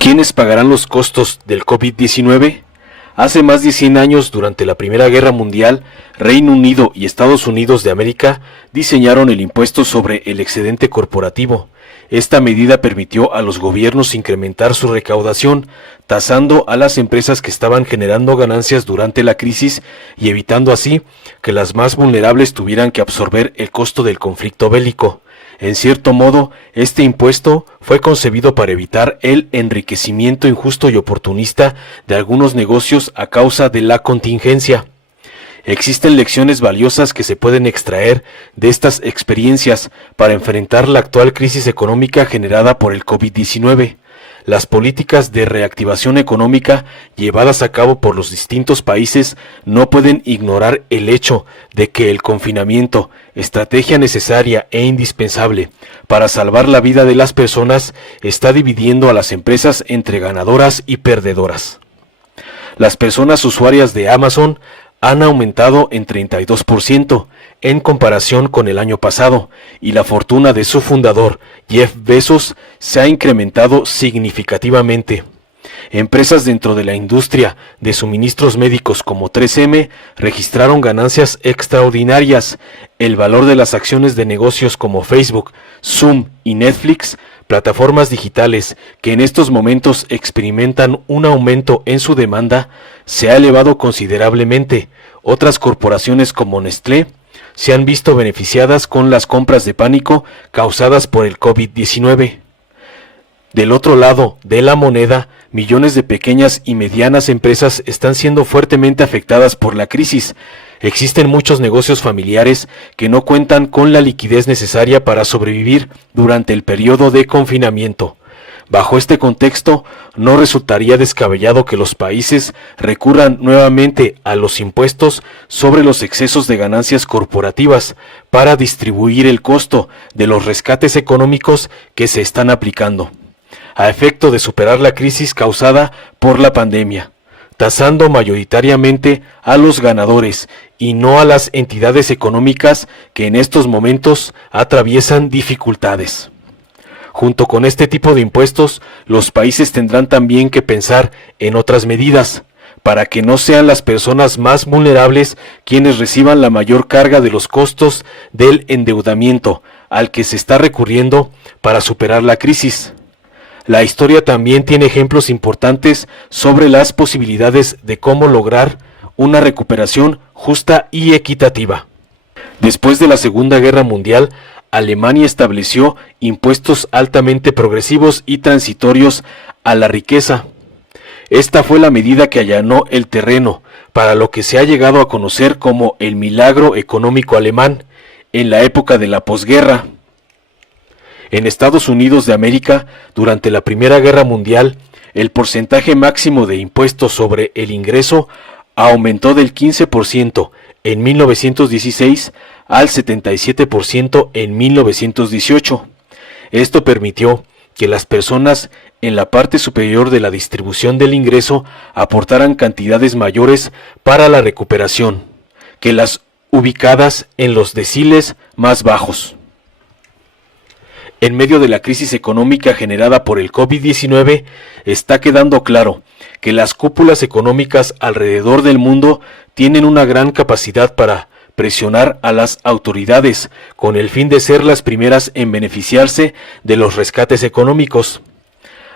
¿Quiénes pagarán los costos del COVID-19? Hace más de 100 años, durante la Primera Guerra Mundial, Reino Unido y Estados Unidos de América diseñaron el impuesto sobre el excedente corporativo. Esta medida permitió a los gobiernos incrementar su recaudación, tasando a las empresas que estaban generando ganancias durante la crisis y evitando así que las más vulnerables tuvieran que absorber el costo del conflicto bélico. En cierto modo, este impuesto fue concebido para evitar el enriquecimiento injusto y oportunista de algunos negocios a causa de la contingencia. Existen lecciones valiosas que se pueden extraer de estas experiencias para enfrentar la actual crisis económica generada por el COVID-19. Las políticas de reactivación económica llevadas a cabo por los distintos países no pueden ignorar el hecho de que el confinamiento, estrategia necesaria e indispensable para salvar la vida de las personas, está dividiendo a las empresas entre ganadoras y perdedoras. Las personas usuarias de Amazon han aumentado en 32% en comparación con el año pasado, y la fortuna de su fundador, Jeff Bezos, se ha incrementado significativamente. Empresas dentro de la industria de suministros médicos como 3M registraron ganancias extraordinarias. El valor de las acciones de negocios como Facebook, Zoom y Netflix, plataformas digitales que en estos momentos experimentan un aumento en su demanda, se ha elevado considerablemente. Otras corporaciones como Nestlé se han visto beneficiadas con las compras de pánico causadas por el COVID-19. Del otro lado de la moneda, millones de pequeñas y medianas empresas están siendo fuertemente afectadas por la crisis. Existen muchos negocios familiares que no cuentan con la liquidez necesaria para sobrevivir durante el periodo de confinamiento. Bajo este contexto, no resultaría descabellado que los países recurran nuevamente a los impuestos sobre los excesos de ganancias corporativas para distribuir el costo de los rescates económicos que se están aplicando, a efecto de superar la crisis causada por la pandemia, tasando mayoritariamente a los ganadores y no a las entidades económicas que en estos momentos atraviesan dificultades. Junto con este tipo de impuestos, los países tendrán también que pensar en otras medidas, para que no sean las personas más vulnerables quienes reciban la mayor carga de los costos del endeudamiento al que se está recurriendo para superar la crisis. La historia también tiene ejemplos importantes sobre las posibilidades de cómo lograr una recuperación justa y equitativa. Después de la Segunda Guerra Mundial, Alemania estableció impuestos altamente progresivos y transitorios a la riqueza. Esta fue la medida que allanó el terreno para lo que se ha llegado a conocer como el milagro económico alemán en la época de la posguerra. En Estados Unidos de América, durante la Primera Guerra Mundial, el porcentaje máximo de impuestos sobre el ingreso aumentó del 15% en 1916 al 77% en 1918. Esto permitió que las personas en la parte superior de la distribución del ingreso aportaran cantidades mayores para la recuperación que las ubicadas en los deciles más bajos. En medio de la crisis económica generada por el COVID-19, está quedando claro que las cúpulas económicas alrededor del mundo tienen una gran capacidad para presionar a las autoridades con el fin de ser las primeras en beneficiarse de los rescates económicos.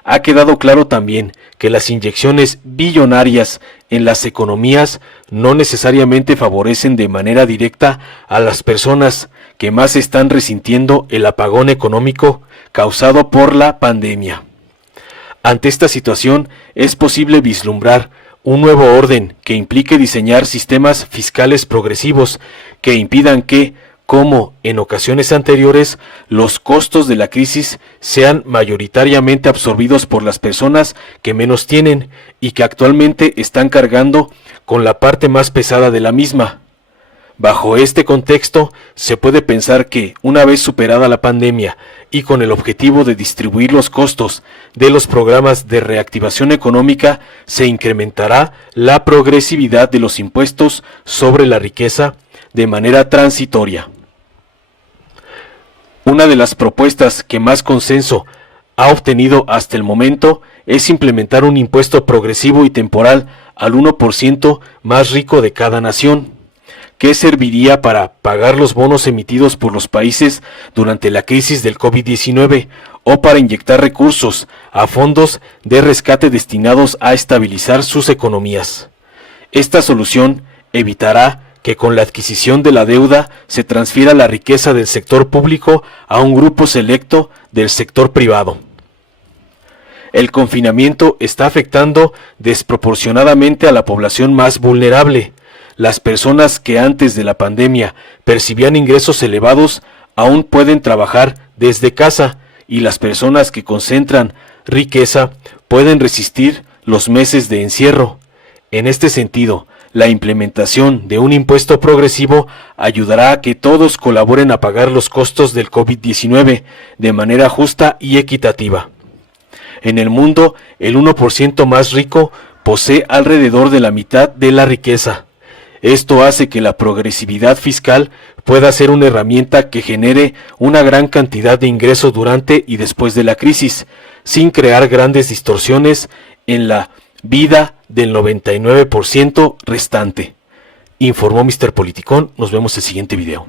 Ha quedado claro también que las inyecciones billonarias en las economías no necesariamente favorecen de manera directa a las personas que más están resintiendo el apagón económico causado por la pandemia. Ante esta situación, es posible vislumbrar un nuevo orden que implique diseñar sistemas fiscales progresivos que impidan que, como en ocasiones anteriores, los costos de la crisis sean mayoritariamente absorbidos por las personas que menos tienen y que actualmente están cargando con la parte más pesada de la misma. Bajo este contexto, se puede pensar que, una vez superada la pandemia y con el objetivo de distribuir los costos de los programas de reactivación económica, se incrementará la progresividad de los impuestos sobre la riqueza de manera transitoria. Una de las propuestas que más consenso ha obtenido hasta el momento es implementar un impuesto progresivo y temporal al 1% más rico de cada nación, que serviría para pagar los bonos emitidos por los países durante la crisis del COVID-19 o para inyectar recursos a fondos de rescate destinados a estabilizar sus economías. Esta solución evitará que con la adquisición de la deuda se transfiera la riqueza del sector público a un grupo selecto del sector privado. El confinamiento está afectando desproporcionadamente a la población más vulnerable. Las personas que antes de la pandemia percibían ingresos elevados aún pueden trabajar desde casa, y las personas que concentran riqueza pueden resistir los meses de encierro. En este sentido, la implementación de un impuesto progresivo ayudará a que todos colaboren a pagar los costos del COVID-19 de manera justa y equitativa. En el mundo, el 1% más rico posee alrededor de la mitad de la riqueza. Esto hace que la progresividad fiscal pueda ser una herramienta que genere una gran cantidad de ingresos durante y después de la crisis, sin crear grandes distorsiones en la vida del 99% restante. Informó Mr. Politicón. Nos vemos en el siguiente video.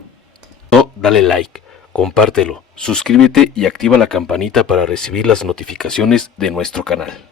Dale like, compártelo, suscríbete y activa la campanita para recibir las notificaciones de nuestro canal.